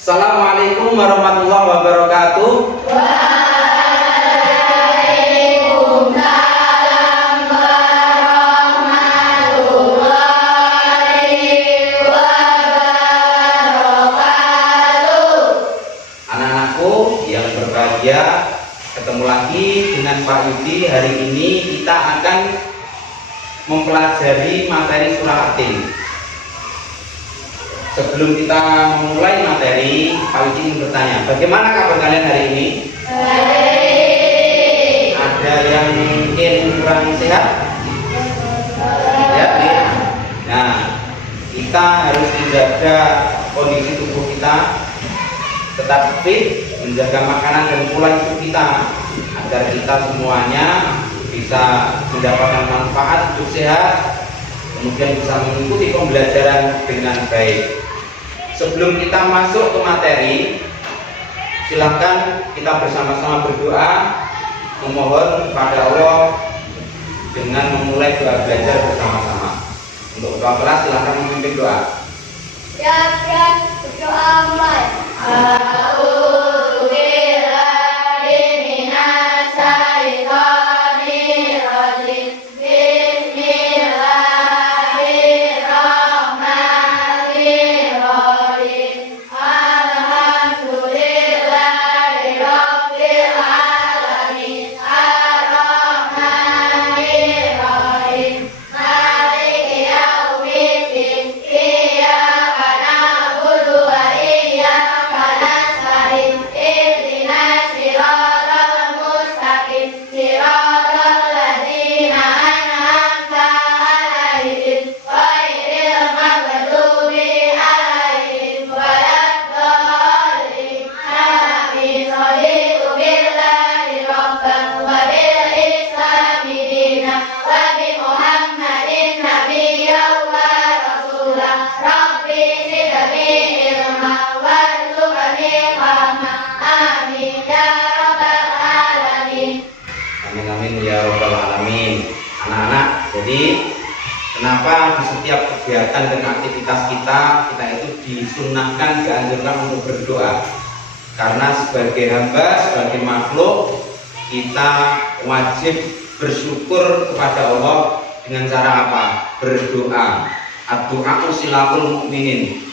Assalamualaikum warahmatullahi wabarakatuh. Waalaikumsalam warahmatullahi wabarakatuh. Anak-anakku yang berbahagia, ketemu lagi dengan Pak Yudi. Hari ini kita akan mempelajari materi surah At-Tin. Sebelum kita memulai materi, Pak Yudi ingin bertanya, bagaimana kabar kalian hari ini? Baik. Ada yang mungkin kurang sehat? Ya, ya. Nah, kita harus menjaga kondisi tubuh kita tetap fit, menjaga makanan dan pola hidup kita agar kita semuanya bisa mendapatkan manfaat hidup sehat, kemudian bisa mengikuti pembelajaran dengan baik. Sebelum kita masuk ke materi, silahkan kita bersama-sama berdoa memohon kepada Allah dengan memulai doa belajar bersama-sama. Untuk ketua kelas silahkan memimpin doa. Siap, berdoa mulai. A'udzu billahi minasy syaithanir rajim. Bismillahirrahmanirrahim. Alhamdulillahi rabbil alamin. Ar-Rahmanir-Rahim. Maliki yaumiddin. Iyyaka na'budu wa iyyaka nasta'in. Ihdinas siratal mustaqim. Siratal ladzina an'amta 'alaihim ghairil maghdubi 'alaihim waladdallin. Amin. Raditu billahi rabban wa bil islami dinan wa bi Muhammadin nabiyyan wa rasulan. Rabbi zidni ilma warzuqni fahma. Amin ya rabbal alamin. Amin amin ya rabbal alamin. Anak-anak, jadi kenapa di setiap kegiatan dan aktivitas kita itu disunahkan, dianjurkan untuk berdoa? Karena sebagai hamba, sebagai makhluk, kita wajib bersyukur kepada Allah dengan cara apa? Berdoa. Ad-du'a silahul mukminin.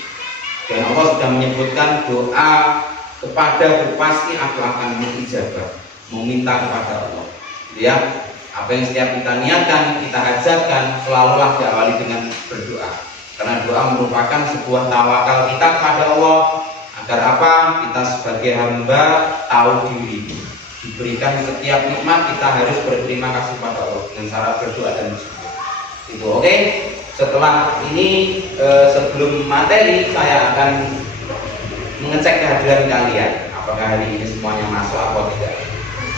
Dan Allah sudah menyebutkan doa kepadaku pasti aku akan mengijabah, meminta kepada Allah. Ya, apa yang setiap kita niatkan, kita hajatkan, selalulah diawali dengan berdoa. Karena doa merupakan sebuah tawakal kita kepada Allah. Agar apa? Kita sebagai hamba tahu diri, diberikan setiap nikmat, kita harus berterima kasih kepada Allah dengan cara berdoa dan bersyukur. Itu oke. Setelah ini sebelum materi, saya akan mengecek kehadiran kalian. Apakah hari ini semuanya masuk atau tidak?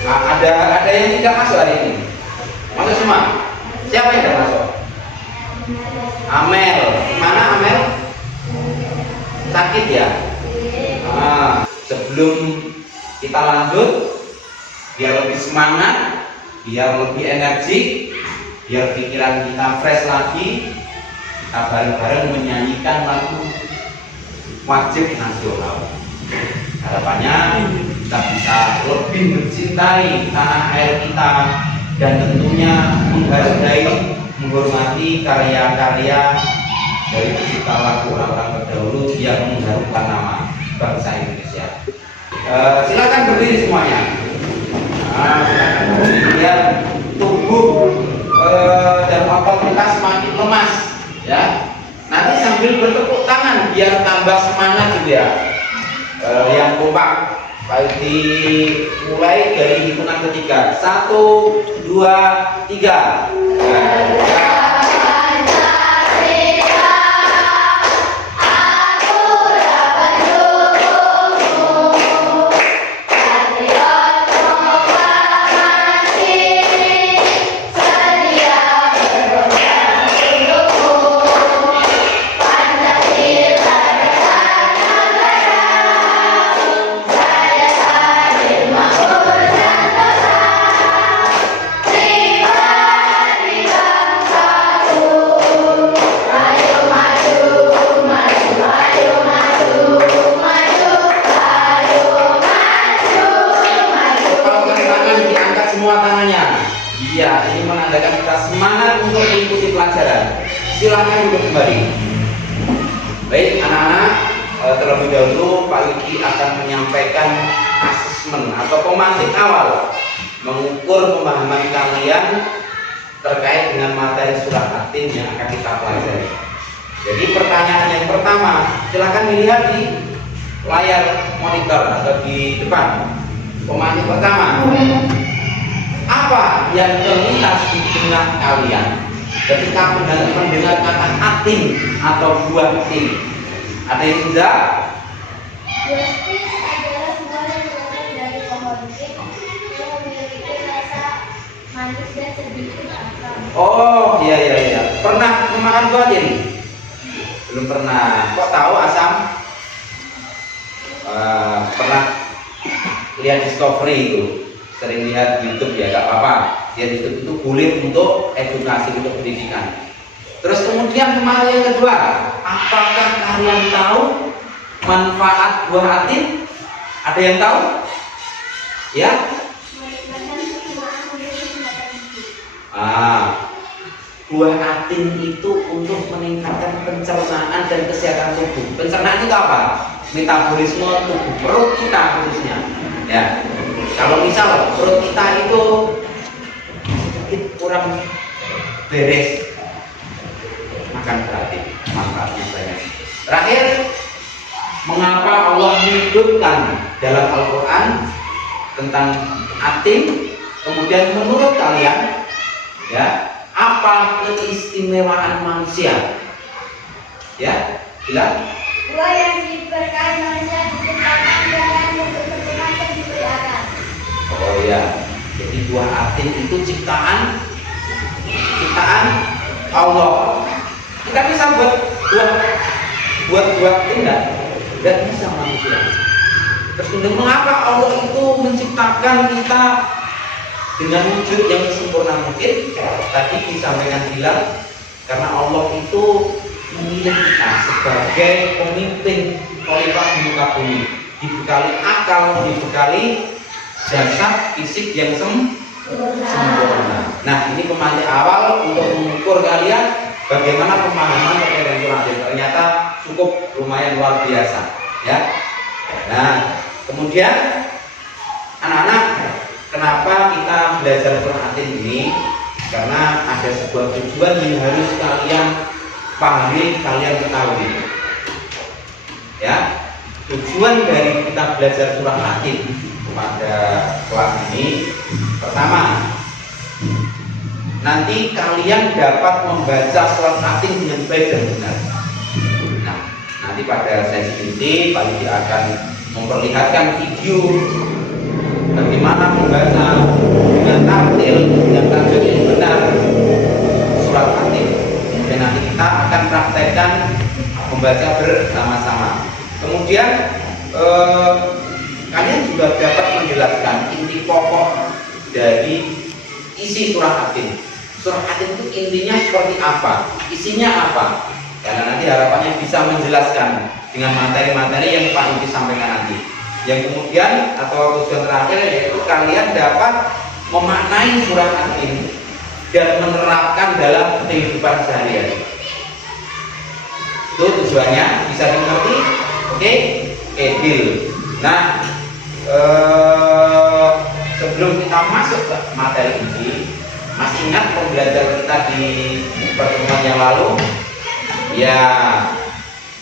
Ada yang tidak masuk hari ini? Masuk semua? Siapa yang tidak masuk? Amel. Mana Amel? Sakit ya? Sebelum kita lanjut, biar lebih semangat, biar lebih energi, biar pikiran kita fresh lagi, kita bareng-bareng menyanyikan lagu wajib nasional. Harapannya kita bisa lebih mencintai tanah air kita dan tentunya menghargai, menghormati karya-karya dari pencipta lagu orang-orang terdahulu yang mengharumkan nama bangsa Indonesia. Silakan berdiri semuanya. Biar tubuh dan otot kita semakin lemas, ya. Nanti sambil bertepuk tangan biar tambah semangat gitu ya. Yang kompak. Baik, dimulai dari hitungan ketiga. 1, 2, 3. Terima Silakan duduk kembali. Baik anak-anak, terlebih dahulu Pak Widi akan menyampaikan asesmen atau pemantik awal mengukur pemahaman kalian terkait dengan materi surah At-Tin yang akan kita pelajari. Jadi pertanyaan yang pertama, silakan dilihat di layar monitor atau di depan. Pemantik pertama, apa yang terlintas di benak kalian ketika mendengar kata At-Tin atau buah tin? Ada yang sudah? Buah tin adalah buah yang berasal dari pohon tin yang memiliki rasa manis dan sedikit asam. Oh iya. Pernah memakan buah tin? Belum pernah. Kok tahu asam? Pernah lihat Discovery itu, sering lihat YouTube ya, gak apa-apa. Lihat YouTube itu boleh untuk edukasi, untuk pendidikan. Terus kemudian kemarin yang kedua, apakah kalian tahu manfaat buah At-Tin? Ada yang tahu? Ya? Buah At-Tin itu untuk meningkatkan pencernaan dan kesehatan tubuh. Pencernaan itu apa? Metabolisme tubuh, perut kita khususnya. Ya. Kalau misal perut kita itu sedikit kurang beres, makan berarti manfaatnya banyak. Terakhir, mengapa Allah menyebutkan dalam Al-Quran tentang At-Tin? Kemudian menurut kalian, ya, apa keistimewaan manusia? Ya, bilang. Buah yang diberkahi manusia diciptakan dengan bentuk-bentukan yang diberi akal. Oh iya, jadi buah At-Tin itu ciptaan Allah. Kita bisa buat buah Tin nggak bisa manusia. Terus kemudian mengapa Allah itu menciptakan kita dengan wujud yang sempurna mungkin? Tadi disampaikan bilang karena Allah itu memilih kita sebagai pemimpin khalifah di muka bumi, dibekali akal, dibekali jasad fisik yang sempurna. Nah, ini pemantik awal untuk mengukur kalian bagaimana pemahaman terkait dengan surah At-Tin. Ternyata cukup lumayan luar biasa, ya. Nah, kemudian anak-anak, kenapa kita belajar surah At-Tin ini? Karena ada sebuah tujuan yang harus kalian pahami, kalian ketahui. Ya, tujuan dari kita belajar surah At-Tin pada kelas ini, pertama, nanti kalian dapat membaca surah At-Tin dengan baik dan benar. Nah, nanti pada sesi ini Pak Widi akan memperlihatkan video bagaimana membaca dengan tartil, dengan tajwid yang benar surah At-Tin. Dan nanti kita akan praktekkan membaca bersama-sama. Kemudian kalian juga dapat menjelaskan inti pokok dari isi surah At-Tin. Surah At-Tin itu intinya seperti apa, isinya apa? Karena nanti harapannya bisa menjelaskan dengan materi-materi yang Pak Widi sampaikan nanti. Yang kemudian atau tujuan terakhir yaitu kalian dapat memaknai surah At-Tin dan menerapkan dalam kehidupan sehari-hari. Itu tujuannya, bisa dimengerti? Oke, deal. Nah, sebelum kita masuk ke materi ini, masih ingat pembelajaran kita di pertemuan yang lalu? Ya,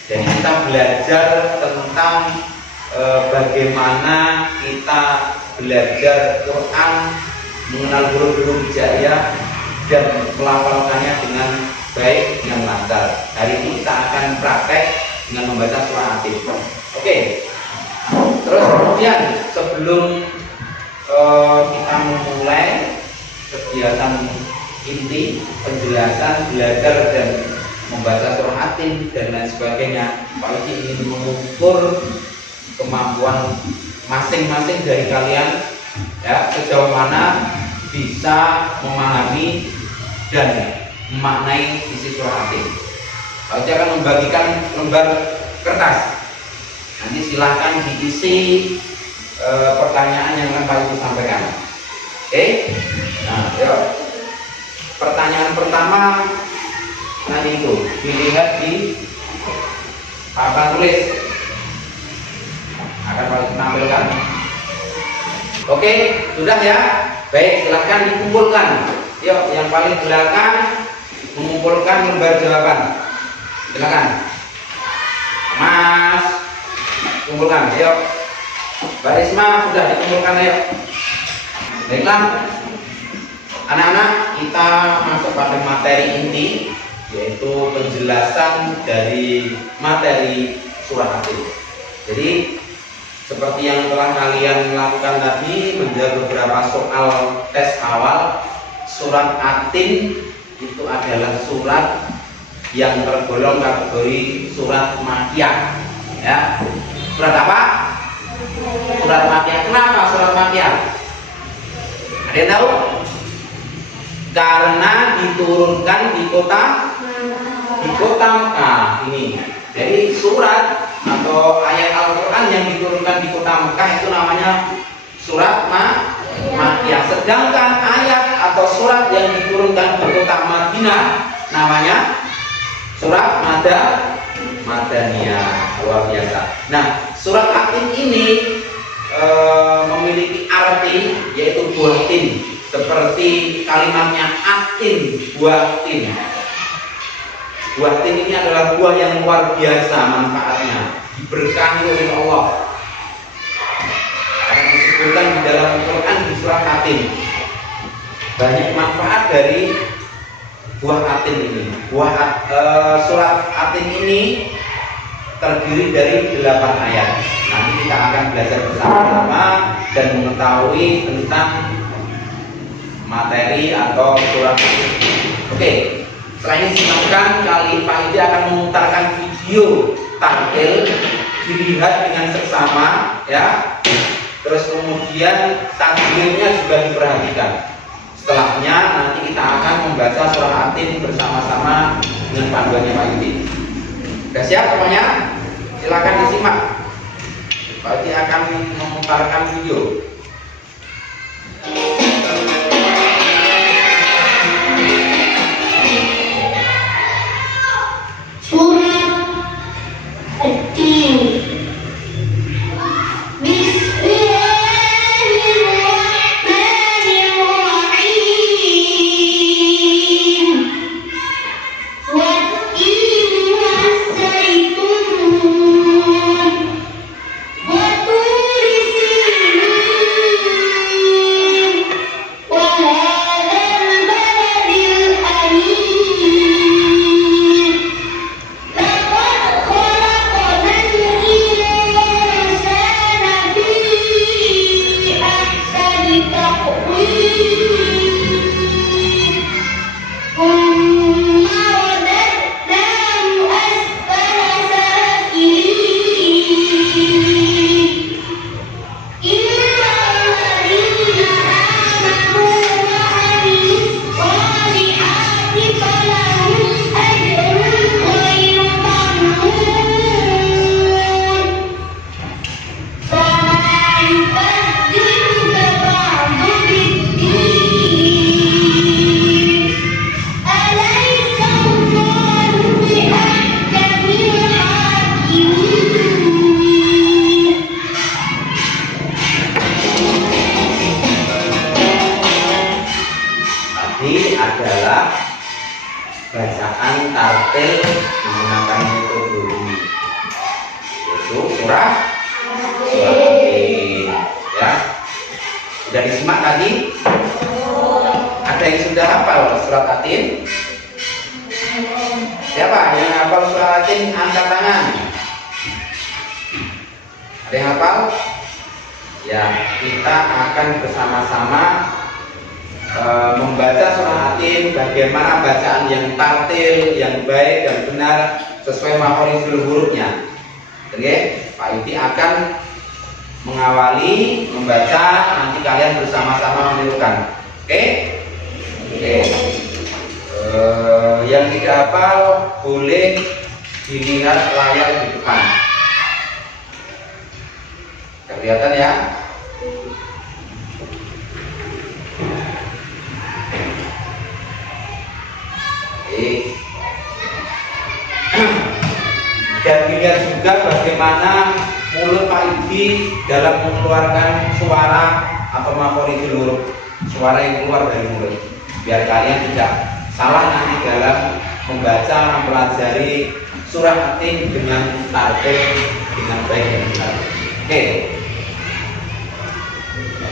jadi kita belajar tentang bagaimana kita belajar Quran, mengenal huruf-huruf hijaiyah dan melafalkannya dengan baik, dengan lancar. Hari ini kita akan praktek dengan membaca surah At-Tin. Oke. Terus kemudian sebelum kita memulai kegiatan inti penjelasan belajar dan membaca surah At-Tin dan lain sebagainya, Pak Widi ingin mengukur kemampuan masing-masing dari kalian, ya, sejauh mana bisa memahami dan memaknai isi surah At-Tin. Pak Widi akan membagikan lembar kertas. Nanti silahkan diisi pertanyaan yang akan Pak Widi sampaikan. Oke? Nah, yuk. Pertanyaan pertama, nanti itu dilihat di papan tulis akan menampilkan. Oke, sudah ya. Baik, silahkan dikumpulkan. Yuk, yang paling belakang mengumpulkan lembar jawaban. Silakan, Mas, kumpulkan. Ayo, Mbak Risma sudah dikumpulkan. Ayo, baiklah, anak-anak, kita masuk pada materi inti, yaitu penjelasan dari materi surat Atin. Jadi seperti yang telah kalian lakukan tadi, menjawab beberapa soal tes awal, surat Atin itu adalah surat yang tergolong kategori surat Makkiyah. Ya, surat apa? Surat Makkiyah. Kenapa surat Makkiyah? Ada yang tahu? Karena diturunkan di kota Mekah ini. Jadi surat atau ayat Al-Quran yang diturunkan di kota Mekah itu namanya surat Makkiyah. Sedangkan ayat atau surat yang diturunkan di kota Madinah namanya surat Madaniyah. Luar biasa. Nah, surat Atin ini memiliki arti yaitu buah tin, seperti kalimatnya atin, buah tin. Buah tin ini adalah buah yang luar biasa manfaatnya, diberkahi oleh Allah. Karena disebutkan di dalam Al-Quran di surat Atin, banyak manfaat dari buah atin ini. Surat Atin ini terdiri dari 8 ayat. Nanti kita akan belajar bersama-sama dan mengetahui tentang materi atau surat Atin. Oke. Setelah ini silakan Pak Idi akan memutarkan video tampil, dilihat dengan seksama, ya. Terus kemudian takbirnya juga diperhatikan. Setelahnya nanti kita akan membaca surah Atin bersama-sama dengan panduannya Pak Idi. Sudah siap semuanya? Silakan disimak. Pak Idi akan memutarkan video. Bacaan tartil menggunakan metodologi yaitu surah Atin, ya. Sudah disimak tadi? Ada yang sudah hafal surat Atin? Siapa yang hafal surat Atin? Angkat tangan. Ada yang hafal? Ya, kita akan bersama-sama membaca surah Atin, bagaimana bacaan yang tartil, yang baik dan benar sesuai makhorijul hurufnya. Oke, Pak Yudi akan mengawali membaca, nanti kalian bersama-sama menirukan. Oke? Oke. Yang tidak hafal boleh dilihat layar di depan. Kelihatan ya? Dan dilihat juga bagaimana mulut Pak Idi dalam mengeluarkan suara atau makhorijul huruf, suara yang keluar dari mulut, biar kalian tidak salah nanti dalam membaca, mempelajari surah Atin dengan tartil dengan baik dan benar. Oke.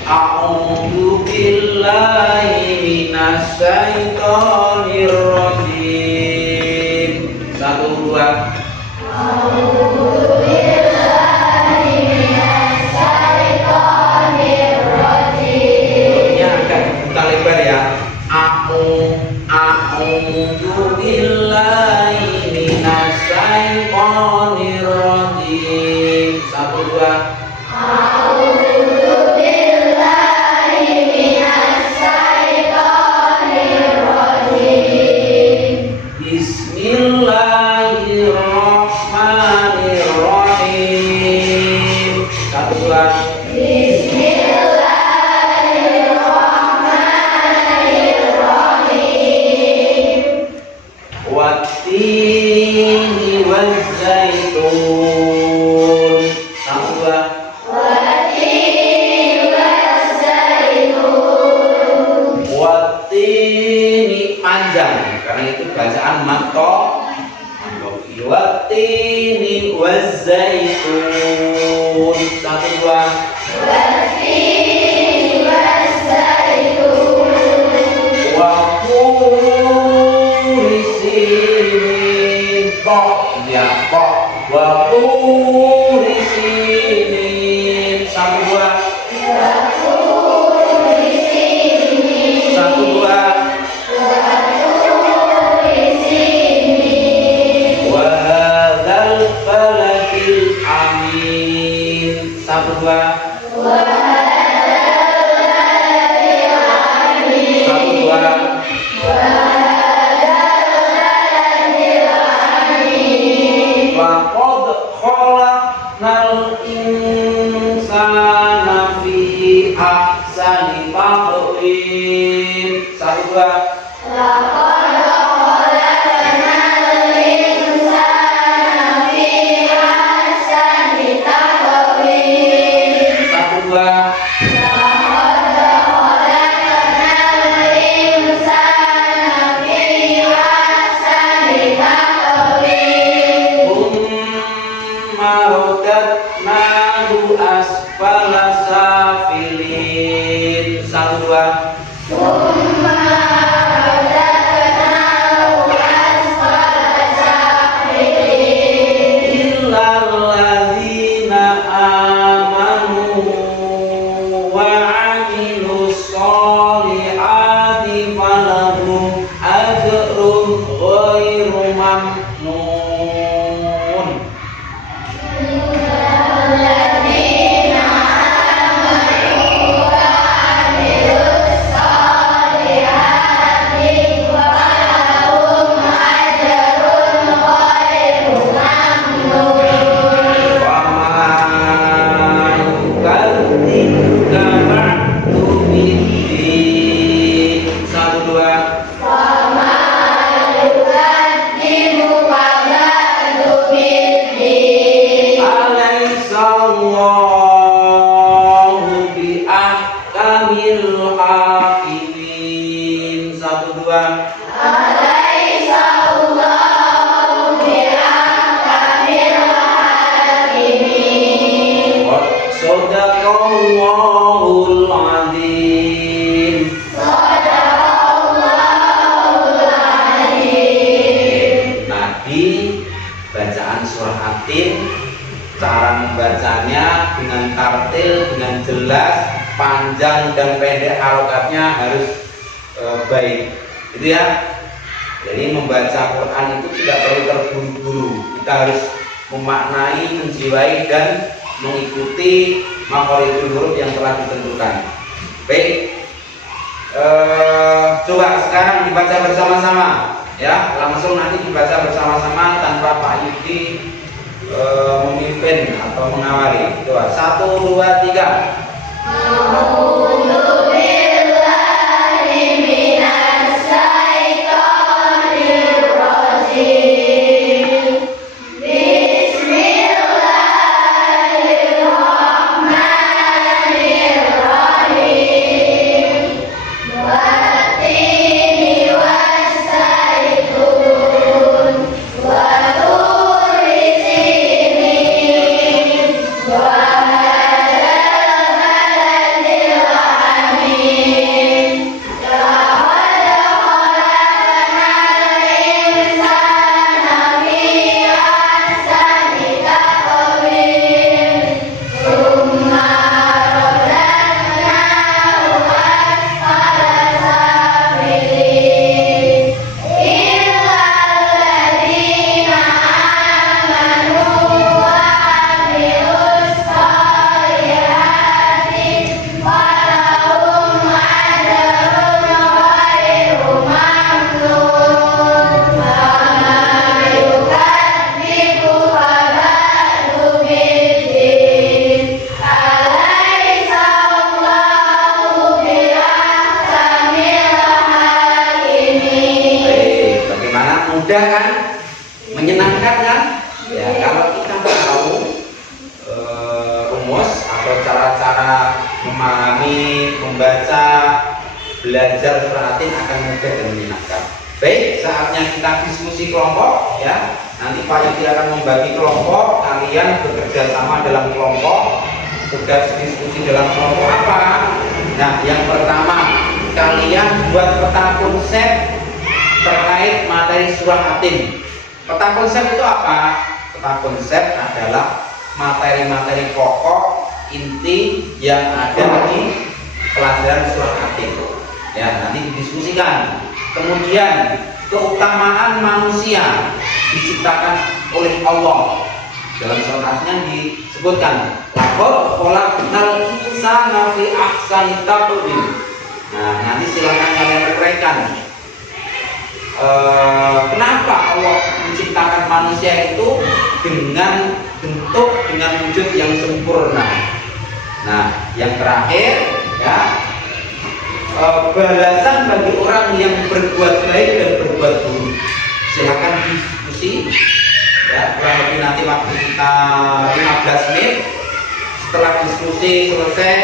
A'udzu billahi minasy syaithanir rajim. 1 2. A'udzu billahi minasy syaithanir rajim. Ini agak dibuka lebar ya. A'udzu billahi minasy syaithanir rajim. 1 2. Bismillahirrahmanirrahim. 1 2. Bismillahirrahmanirrahim. Wattini wazzaitun. 1 2. Wattini wazzaitun. Wattini panjang karena itu bacaan manto. Wattini wazzaitun. 1 2. Wattini wazzaitun. Wa turi sinin. Ya, wa turi sinin. 1 2. Wa turi sinin. 1 2. Amin. 1 2. 1 2. Laqad khalaqnal insana fi ahsani taqwim. 1 2. Marodatnahu asfala safilin. 1 2. Illal ladzina amanu wa 'amilus sholihati falahum ajrun ghairu mamnun. Sadaqallahul azim. Tadi bacaan surah Atin, cara membacanya dengan tartil, dengan jelas, panjang dan pendek, harokatnya harus baik, gitu ya. Jadi membaca Quran itu tidak perlu terburu-buru, kita harus memaknai, menjiwai dan mengikuti makhorijul huruf yang telah ditentukan. Baik, coba sekarang dibaca bersama-sama, ya. Langsung nanti dibaca bersama-sama tanpa Pak Yudi memimpin atau mengawali. Coba 1 2 3. Bismillahirrahmanirrahim. rumus atau cara-cara memahami, membaca, belajar surat Yasin akan mudah dan menyenangkan. Baik, saatnya kita diskusi kelompok ya. Nanti Pak Yudi akan membagi kelompok, kalian bekerja sama dalam kelompok. Tugas diskusi dalam kelompok apa? Nah, yang pertama, kalian buat peta konsep terkait materi surah Yasin. Peta konsep itu apa? Peta konsep adalah materi-materi pokok inti yang ada di pelajaran surah Yasin. Ya, nanti didiskusikan. Kemudian keutamaan manusia diciptakan oleh Allah. Dalam surat Yasin disebutkan, "Laqad khalaqnal insana fi ahsani taqwim." Nah, nanti silakan kalian uraikan. Kenapa Allah menciptakan manusia itu dengan bentuk, dengan wujud yang sempurna? Nah, yang terakhir ya, balasan bagi orang yang berbuat baik dan berbuat buruk. Silakan diskusi ya, kurang lebih nanti waktu kita 15 menit. Setelah diskusi selesai,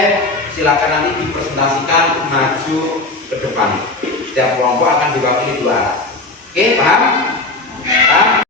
silakan nanti dipresentasikan maju ke depan. Setiap kelompok akan diwakili 2 arah. Oke, paham? Paham?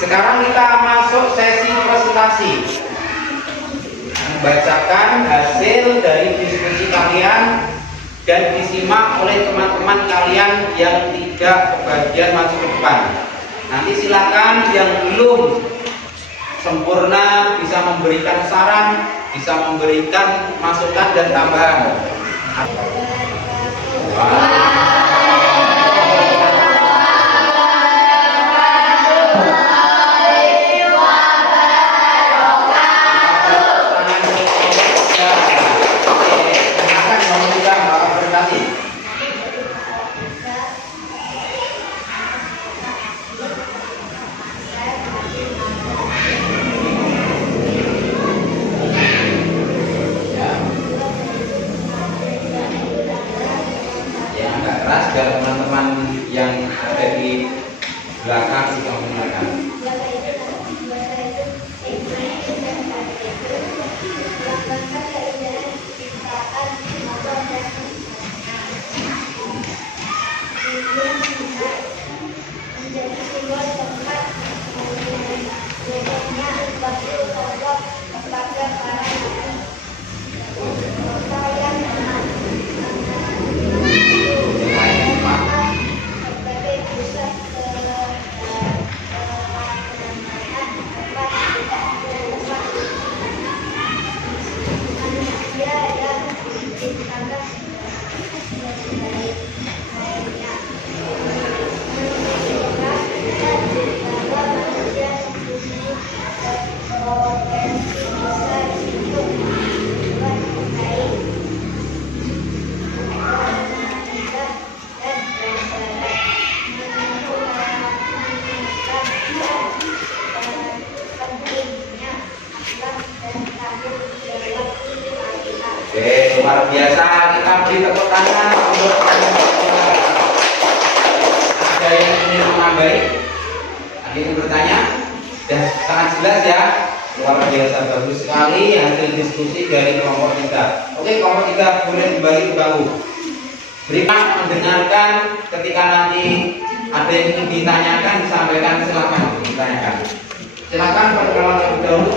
Sekarang kita masuk sesi presentasi. Membacakan hasil dari diskusi kalian dan disimak oleh teman-teman kalian yang tidak kebagian maju ke depan. Nanti silakan yang belum sempurna bisa memberikan saran, bisa memberikan masukan dan tambahan. Agar teman-teman yang ada di belakang bisa mendengarkan. Oke, luar biasa. Kita beri tepuk tangan untuk ada yang ingin menambahi, ada yang bertanya. Dan sangat jelas ya, luar biasa, bagus sekali hasil diskusi dari kelompok kita. Oke, kelompok kita boleh kembali ke bangku. Berikan mendengarkan, ketika nanti ada yang ingin ditanyakan, disampaikan, silakan ditanyakan. Silakan perkenalan terlebih dahulu.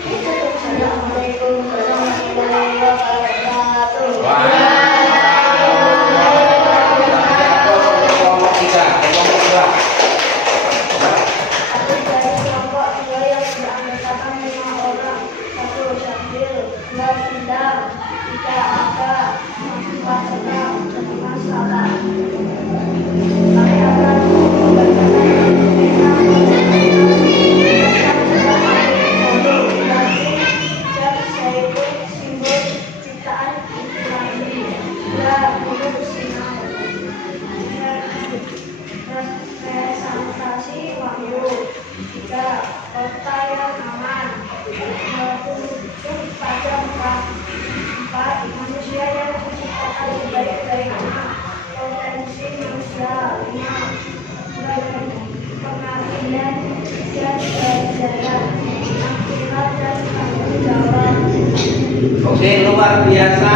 Assalamualaikum warahmatullahi wabarakatuh. Kelompok 3, kelompok 2. Aku dari kelompok 2 yang beranggotakan 5 orang. 1 Syamil, 2 Sindang, 3 Aka, 4 Senang, 5 Salah. Kami akan membacakan sebaik-baiknya potensi manusia. 5. Pengabdian dan pelajaran, akhirat dan tanggung jawab. Oke, luar biasa.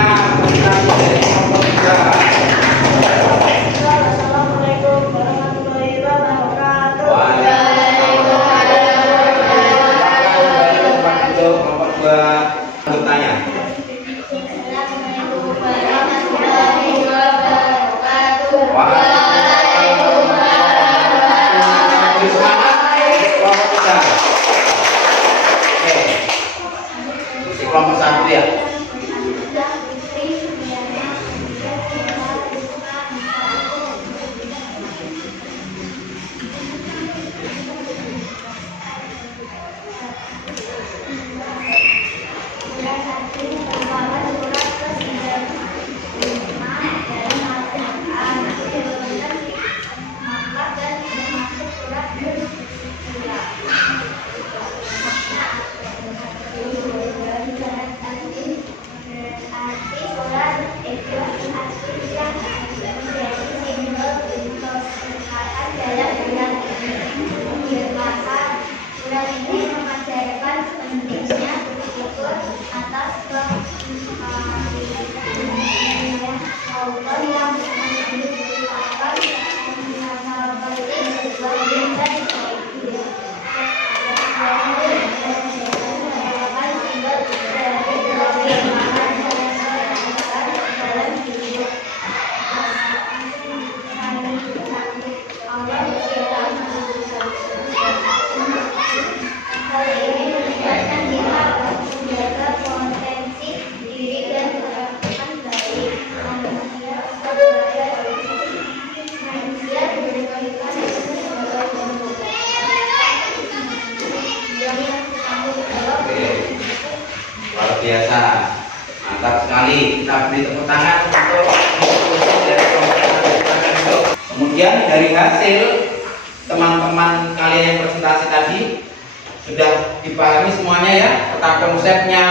Assalamualaikum warahmatullahi wabarakatuh. Kelompok dua bertanya. Assalamualaikum warahmatullahi wabarakatuh. Kelompok tiga. Oke. Isi kelompok satu ya. Luar biasa, mantap sekali. Kita beri tepuk tangan untuk dari kelompok. Kemudian dari hasil teman-teman kalian yang presentasi tadi sudah dipahami semuanya ya, peta konsepnya,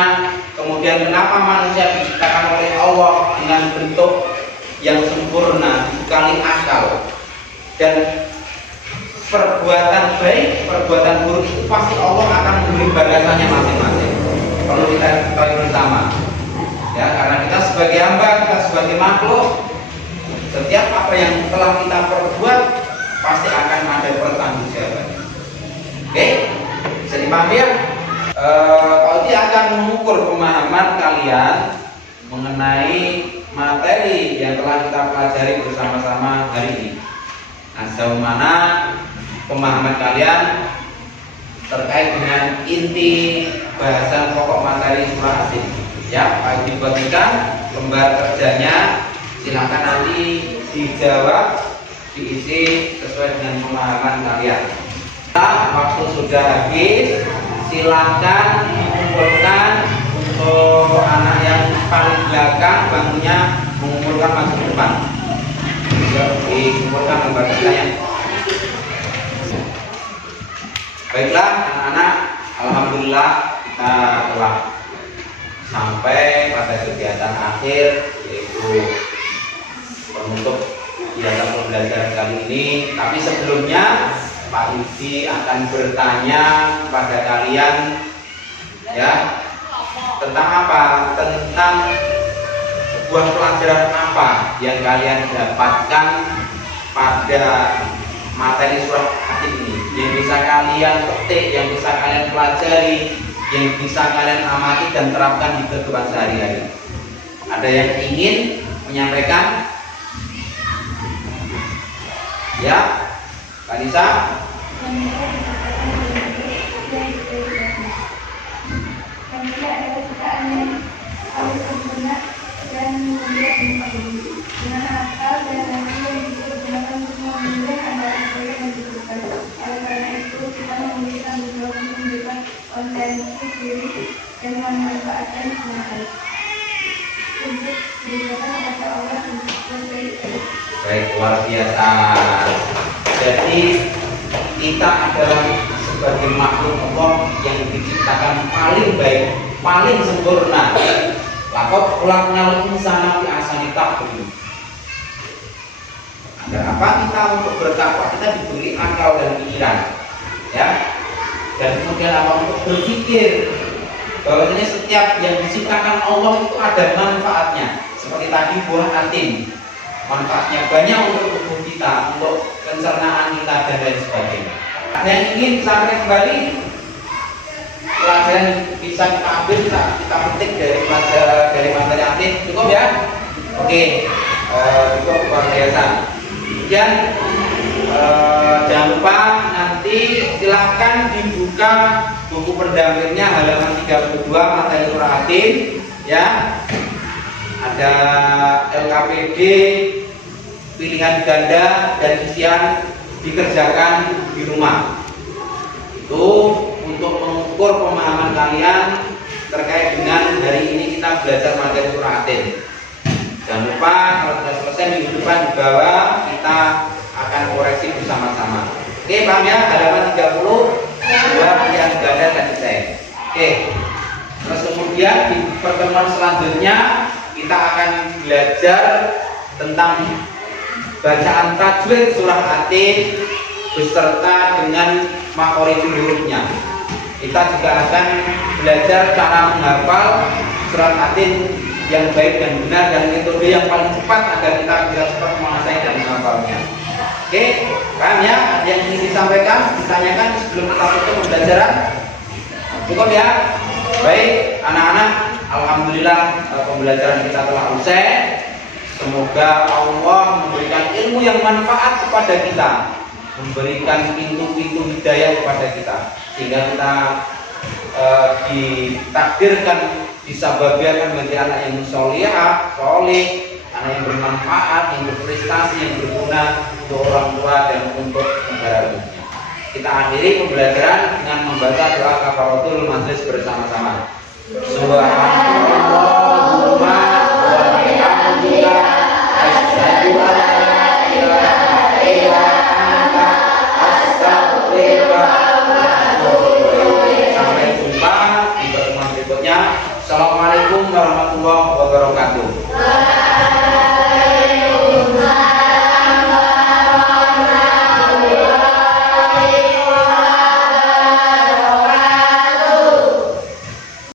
kemudian kenapa manusia diciptakan oleh Allah dengan bentuk yang sempurna, dibekali akal, dan perbuatan baik, perbuatan buruk itu pasti Allah akan memberi balasannya masing-masing. Perlu kita ketahui bersama, ya, karena kita sebagai hamba, kita sebagai makhluk, setiap apa yang telah kita perbuat pasti akan ada pertanggungjawaban. Oke, bisa dipahami ya? Kalau dia akan mengukur pemahaman kalian mengenai materi yang telah kita pelajari bersama-sama hari ini. Nah, sejauh mana pemahaman kalian terkait dengan inti bahasan pokok materi surah Yasin? Ya, Pak dibuatkan lembar kerjanya, silakan nanti dijawab, diisi sesuai dengan pemahaman kalian. Nah, waktu sudah habis, silakan mengumpulkan untuk anak yang paling belakang bangunnya mengumpulkan maju ke depan. Dikumpulkan lembar kerjanya. Baiklah anak-anak, alhamdulillah kita telah sampai pada kegiatan akhir, yaitu penutup kegiatan pembelajaran kali ini. Tapi sebelumnya Pak Yudi akan bertanya kepada kalian, ya, tentang apa? Tentang sebuah pelajaran apa yang kalian dapatkan pada materi surah Yasin ini, yang bisa kalian petik, yang bisa kalian pelajari, yang bisa kalian amati dan terapkan di kehidupan sehari-hari. Ada yang ingin menyampaikan? Ya, Kak Nisa? Konsentrasi diri dan memanfaatkan semua untuk beribadah kepada Allah Subhanahu. Baik, luar biasa. Jadi kita adalah sebagai makhluk Allah yang diciptakan paling baik, paling sempurna. Laqad khalaqnal insana fi ahsani taqwim. Agar apa? Kita untuk bertakwa, kita diberi akal dan pikiran, ya. Dan kemudian apa? Untuk berpikir bahwasanya setiap yang diciptakan Allah itu ada manfaatnya. Seperti tadi buah atin, manfaatnya banyak untuk tubuh kita, untuk pencernaan kita dan lain sebagainya. Ada yang ingin sampai kembali pelajaran bisa kita ambil, kita petik dari materi atin, cukup ya? Oke, cukup luar biasa. Kemudian jangan lupa nanti silahkan dibuka buku pendampingnya halaman 32 materi surah atin, ya. Ada LKPD, pilihan ganda dan isian dikerjakan di rumah. Itu untuk mengukur pemahaman kalian terkait dengan hari ini kita belajar materi surah atin. Jangan lupa kalau sudah selesai minggu depan di bawah kita akan koreksi bersama-sama. Oke, paham ya? Halaman 30 dua pilihan ganda dan isian. Oke. Terus kemudian di pertemuan selanjutnya kita akan belajar tentang bacaan tajwid surah atin beserta dengan makhorijul hurufnya. Kita juga akan belajar cara menghafal surat atin yang baik dan benar dan metode yang paling cepat agar kita bisa cepat menguasai dan menghafalnya. Oke, paham ya? Ada yang ingin disampaikan, ditanyakan sebelum kita tutup pembelajaran? Cukup ya? Baik, anak-anak, alhamdulillah pembelajaran kita telah usai. Semoga Allah memberikan ilmu yang manfaat kepada kita, memberikan pintu-pintu hidayah kepada kita, sehingga kita ditakdirkan disababiakan menjadi anak yang solihah, soleh, anak yang bermanfaat, yang berprestasi, yang berguna untuk orang tua dan untuk negara dunia. Kita akhiri pembelajaran dengan membaca doa kafaratul majlis bersama-sama. Subhanallahumma wa bihamdika asyhadu an la ilaha illa anta astaghfiruka wa atubu ilaik. Sampai jumpa di pertemuan berikutnya. Assalamualaikum warahmatullahi wabarakatuh.